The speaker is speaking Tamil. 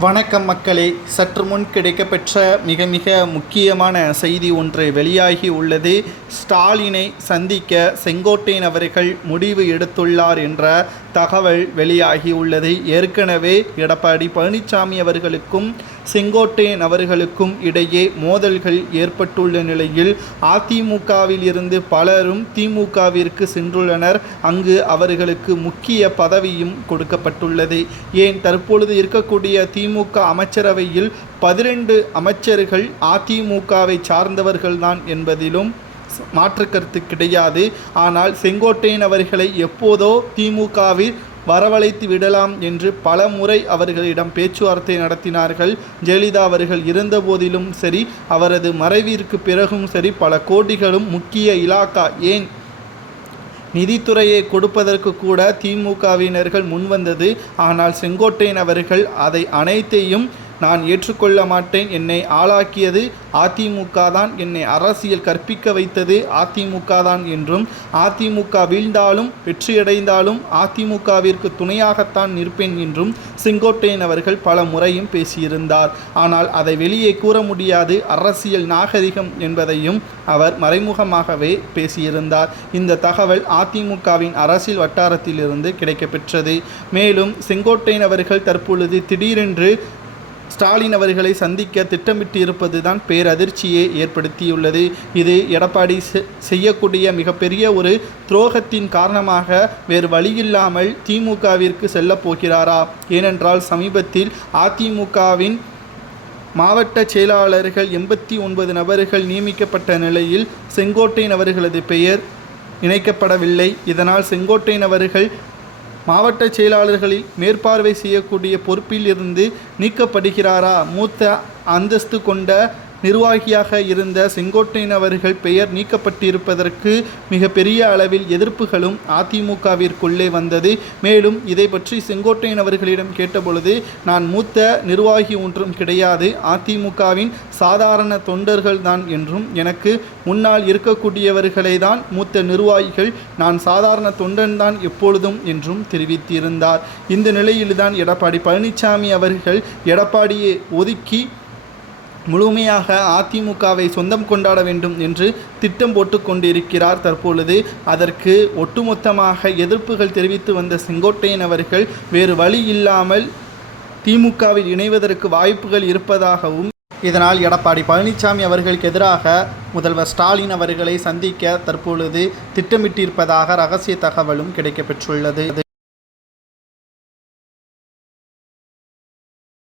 வணக்கம் மக்களே. சற்று முன் கிடைக்கப்பெற்ற மிக மிக முக்கியமான செய்தி ஒன்று வெளியாகி உள்ளது. ஸ்டாலினை சந்திக்க செங்கோட்டையன் அவர்கள் முடிவு எடுத்துள்ளார் என்ற தகவல் வெளியாகி உள்ளது. ஏற்கனவே எடப்பாடி பழனிசாமி அவர்களுக்கும் செங்கோட்டையன் அவர்களுக்கும் இடையே மோதல்கள் ஏற்பட்டுள்ள நிலையில் அதிமுகவில் இருந்து பலரும் திமுகவிற்கு சென்றுள்ளனர். அங்கு அவர்களுக்கு முக்கிய பதவியும் கொடுக்கப்பட்டுள்ளது. ஏன்? தற்பொழுது இருக்கக்கூடிய திமுக அமைச்சரவையில் பதினெண்டு அமைச்சர்கள் அதிமுகவை சார்ந்தவர்கள்தான் என்பதிலும் மாற்று கருத்து கிடையாது. ஆனால் செங்கோட்டையன் அவர்களை எப்போதோ திமுகவில் வரவழைத்து விடலாம் என்று பல முறை அவர்களிடம் பேச்சுவார்த்தை நடத்தினார்கள். ஜெயலலிதா அவர்கள் இருந்தபோதிலும் சரி அவரது மறைவிற்கு பிறகும் சரி பல கோடிகளும் முக்கிய இலாக்கா ஏன்? நிதித்துறையை கொடுப்பதற்கு கூட திமுகவினர்கள் முன்வந்தது. ஆனால் செங்கோட்டையன் அவர்கள் அதை அனைத்தையும் நான் ஏற்றுக்கொள்ள மாட்டேன். என்னை ஆளாக்கியது அதிமுக தான். என்னை அரசியல் கற்பிக்க வைத்தது அதிமுக தான் என்றும் அதிமுக வீழ்ந்தாலும் வெற்றியடைந்தாலும் அதிமுகவிற்கு துணையாகத்தான் நிற்பேன் என்றும் செங்கோட்டையன் அவர்கள் பல முறையும் பேசியிருந்தார். ஆனால் அதை வெளியே கூற முடியாது. அரசியல் நாகரிகம் என்பதையும் அவர் மறைமுகமாகவே பேசியிருந்தார். இந்த தகவல் அதிமுகவின் அரசியல் வட்டாரத்திலிருந்து கிடைக்கப்பெற்றது. மேலும் செங்கோட்டையன் அவர்கள் தற்பொழுது திடீரென்று ஸ்டாலின் அவர்களை சந்திக்க திட்டமிட்டு இருப்பது தான் பேரதிர்ச்சியை ஏற்படுத்தியுள்ளது. இது எடப்பாடி செ- செய்யக்கூடிய மிகப்பெரிய ஒரு துரோகத்தின் காரணமாக வேறு வழியில்லாமல் திமுகவிற்கு செல்லப் போகிறாரா? ஏனென்றால் சமீபத்தில் அதிமுகவின் மாவட்ட செயலாளர்கள் எண்பத்தி ஒன்பது நபர்கள் நியமிக்கப்பட்ட நிலையில் செங்கோட்டையன் அவர்களது பெயர் இணைக்கப்படவில்லை. இதனால் செங்கோட்டையன் அவர்கள் மாவட்ட செயலாளர்களில் மேற்பார்வை செய்யக்கூடிய பொறுப்பில் இருந்து நீக்கப்படுகிறாரா? மூத்த அந்தஸ்து கொண்ட நிர்வாகியாக இருந்த செங்கோட்டையன் அவர்கள் பெயர் நீக்கப்பட்டிருப்பதற்கு மிக பெரிய அளவில் எதிர்ப்புகளும் அதிமுகவிற்குள்ளே வந்தது. மேலும் இதை பற்றி செங்கோட்டையன் அவர்களிடம் கேட்டபொழுது நான் மூத்த நிர்வாகி ஒன்றும் கிடையாது. அதிமுகவின் சாதாரண தொண்டர்கள் தான் என்றும் எனக்கு முன்னால் இருக்கக்கூடியவர்களை தான் மூத்த நிர்வாகிகள் நான் சாதாரண தொண்டன் தான் எப்பொழுதும் என்றும் தெரிவித்திருந்தார். இந்த நிலையில்தான் எடப்பாடி பழனிசாமி அவர்கள் எடப்பாடியை ஒதுக்கி முழுமையாக அதிமுகவை சொந்தம் கொண்டாட வேண்டும் என்று திட்டம் போட்டு கொண்டிருக்கிறார் தற்பொழுது. அதற்கு ஒட்டுமொத்தமாக எதிர்ப்புகள் தெரிவித்து வந்த செங்கோட்டையன் அவர்கள் வேறு வழி இல்லாமல் திமுகவில் இணைவதற்கு வாய்ப்புகள் இருப்பதாகவும் இதனால் எடப்பாடி பழனிசாமி அவர்களுக்கு எதிராக முதல்வர் ஸ்டாலின் அவர்களை சந்திக்க தற்பொழுது திட்டமிட்டிருப்பதாக ரகசிய தகவலும் கிடைக்கப்பெற்றுள்ளது.